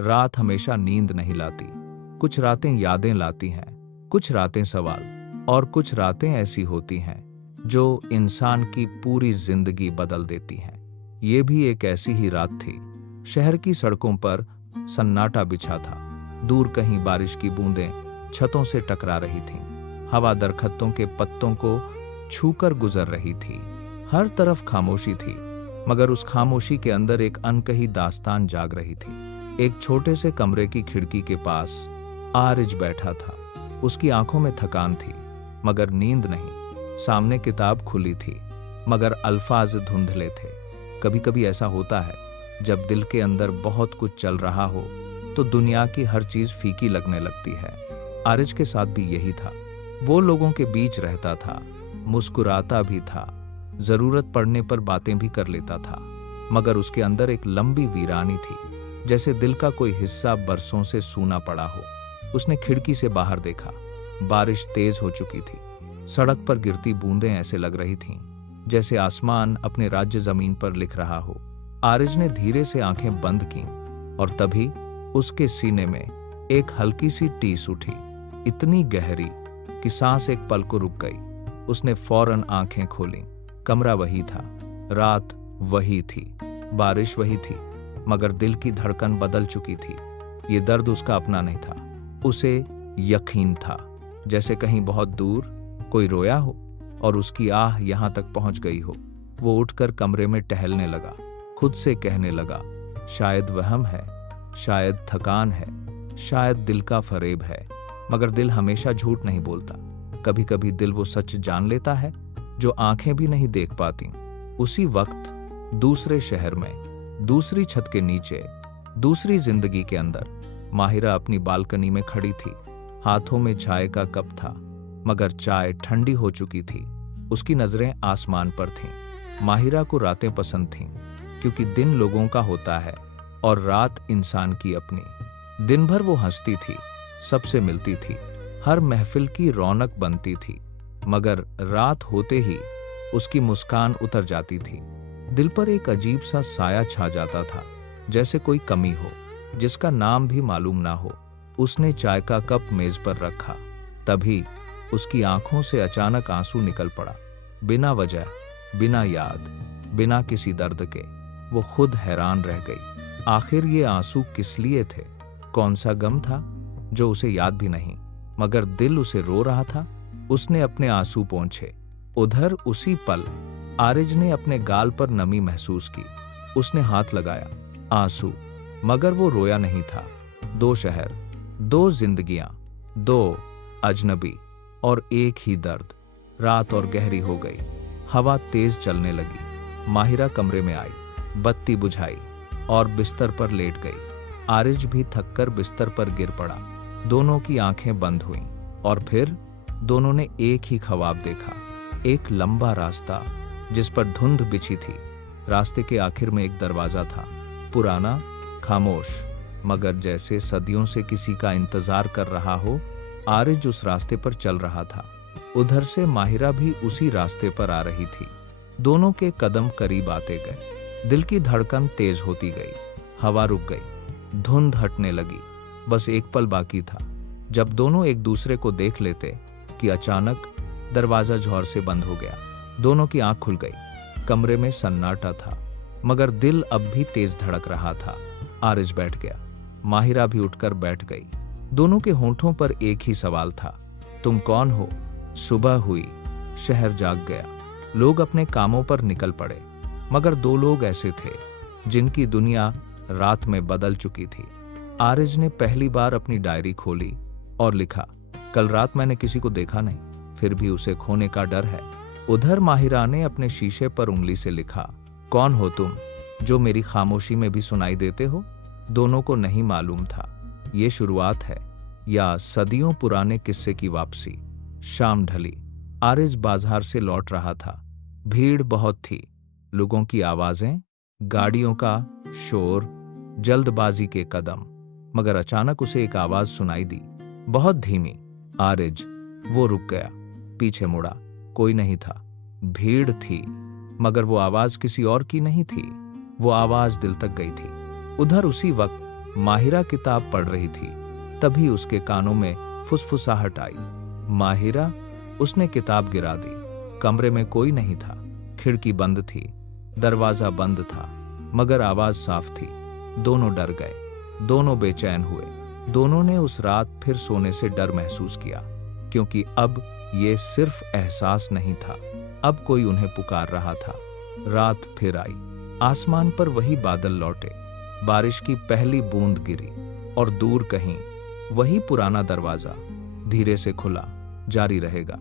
रात हमेशा नींद नहीं लाती। कुछ रातें यादें लाती हैं, कुछ रातें सवाल, और कुछ रातें ऐसी होती हैं जो इंसान की पूरी जिंदगी बदल देती हैं। ये भी एक ऐसी ही रात थी। शहर की सड़कों पर सन्नाटा बिछा था। दूर कहीं बारिश की बूंदें छतों से टकरा रही थीं। हवा दरख्तों के पत्तों को छूकर गुजर रही थी। हर तरफ खामोशी थी, मगर उस खामोशी के अंदर एक अनकही दास्तान जाग रही थी। एक छोटे से कमरे की खिड़की के पास आरिज बैठा था। उसकी आंखों में थकान थी, मगर नींद नहीं। सामने किताब खुली थी, मगर अल्फाज धुंधले थे। कभी कभी ऐसा होता है, जब दिल के अंदर बहुत कुछ चल रहा हो तो दुनिया की हर चीज फीकी लगने लगती है। आरिज के साथ भी यही था। वो लोगों के बीच रहता था, मुस्कुराता भी था, जरूरत पड़ने पर बातें भी कर लेता था, मगर उसके अंदर एक लंबी वीरानी थी, जैसे दिल का कोई हिस्सा बरसों से सूना पड़ा हो। उसने खिड़की से बाहर देखा। बारिश तेज हो चुकी थी। सड़क पर गिरती बूंदें ऐसे लग रही थीं जैसे आसमान अपने राज्य जमीन पर लिख रहा हो। आरिज ने धीरे से आंखें बंद की और तभी उसके सीने में एक हल्की सी टीस उठी, इतनी गहरी कि सांस एक पल को रुक गई। उसने फौरन आंखें खोलीं। कमरा वही था, रात वही थी, बारिश वही थी, मगर दिल की धड़कन बदल चुकी थी। ये दर्द उसका अपना नहीं था। उसे यकीन था, जैसे कहीं बहुत दूर कोई रोया हो और उसकी आह यहां तक पहुंच गई हो। वो उठकर कमरे में टहलने लगा। खुद से कहने लगा, शायद वहम है, शायद थकान है, शायद दिल का फरेब है। मगर दिल हमेशा झूठ नहीं बोलता। कभी कभी दिल वो सच जान लेता है जो आंखें भी नहीं देख पाती। उसी वक्त दूसरे शहर में, दूसरी छत के नीचे, दूसरी जिंदगी के अंदर माहिरा अपनी बालकनी में खड़ी थी। हाथों में चाय का कप था, मगर चाय ठंडी हो चुकी थी। उसकी नजरें आसमान पर थीं। माहिरा को रातें पसंद थीं, क्योंकि दिन लोगों का होता है और रात इंसान की अपनी। दिन भर वो हंसती थी, सबसे मिलती थी, हर महफिल की रौनक बनती थी, मगर रात होते ही उसकी मुस्कान उतर जाती थी। दिल पर एक अजीब सा साया छा जाता था, जैसे कोई कमी हो जिसका नाम भी मालूम ना हो। उसने चाय का कप मेज पर रखा। तभी उसकी आंखों से अचानक आंसू निकल पड़ा, बिना वजह, बिना याद, बिना किसी दर्द के। वो खुद हैरान रह गई। आखिर ये आंसू किस लिए थे? कौन सा गम था जो उसे याद भी नहीं, मगर दिल उसे रो रहा था? उसने अपने आंसू पोंछे। उधर उसी पल आरिज ने अपने गाल पर नमी महसूस की। उसने हाथ लगाया। आंसू, मगर वो रोया नहीं था। दो शहर, दो जिंदगियां, दो अजनबी और एक ही दर्द। रात और गहरी हो गई। हवा तेज चलने लगी। माहिरा कमरे में आई, बत्ती बुझाई और बिस्तर पर लेट गई। आरिज भी थककर बिस्तर पर गिर पड़ा। दोनों की आंखें बंद हुईं और फिर दोनों ने एक ही ख्वाब देखा। एक लंबा रास्ता जिस पर धुंध बिछी थी। रास्ते के आखिर में एक दरवाजा था, पुराना, खामोश, मगर जैसे सदियों से किसी का इंतजार कर रहा हो। आरिज उस रास्ते पर चल रहा था। उधर से माहिरा भी उसी रास्ते पर आ रही थी। दोनों के कदम करीब आते गए। दिल की धड़कन तेज होती गई। हवा रुक गई। धुंध हटने लगी। बस एक पल बाकी था, जब दोनों एक दूसरे को देख लेते कि अचानक दरवाजा जोर से बंद हो गया। दोनों की आंख खुल गई। कमरे में सन्नाटा था, मगर दिल अब भी तेज धड़क रहा था। आरिज बैठ गया। माहिरा भी उठकर बैठ गई। दोनों के होंठों पर एक ही सवाल था, तुम कौन हो? सुबह हुई। शहर जाग गया। लोग अपने कामों पर निकल पड़े, मगर दो लोग ऐसे थे जिनकी दुनिया रात में बदल चुकी थी। आरिज ने पहली बार अपनी डायरी खोली और लिखा, कल रात मैंने किसी को देखा नहीं, फिर भी उसे खोने का डर है। उधर माहिरा ने अपने शीशे पर उंगली से लिखा, कौन हो तुम जो मेरी खामोशी में भी सुनाई देते हो? दोनों को नहीं मालूम था ये शुरुआत है या सदियों पुराने किस्से की वापसी। शाम ढली। आरिज बाजार से लौट रहा था। भीड़ बहुत थी, लोगों की आवाजें, गाड़ियों का शोर, जल्दबाजी के कदम। मगर अचानक उसे एक आवाज सुनाई दी, बहुत धीमी। आरिज। वो रुक गया, पीछे मुड़ा। कोई नहीं था। भीड़ थी, मगर वो आवाज किसी और की नहीं थी। वो आवाज दिल तक गई थी। उधर उसी वक्त माहिरा किताब पढ़ रही थी। तभी उसके कानों में फुसफुसाहट आई। माहिरा, उसने किताब गिरा दी। कमरे में कोई नहीं था। खिड़की बंद थी, दरवाजा बंद था, मगर आवाज साफ थी। दोनों डर गए, दोनों बेचैन हुए। दोनों ने उस रात फिर सोने से डर महसूस किया, क्योंकि अब ये सिर्फ एहसास नहीं था, अब कोई उन्हें पुकार रहा था। रात फिर आई। आसमान पर वही बादल लौटे, बारिश की पहली बूंद गिरी, और दूर कहीं वही पुराना दरवाजा धीरे से खुला, जारी रहेगा।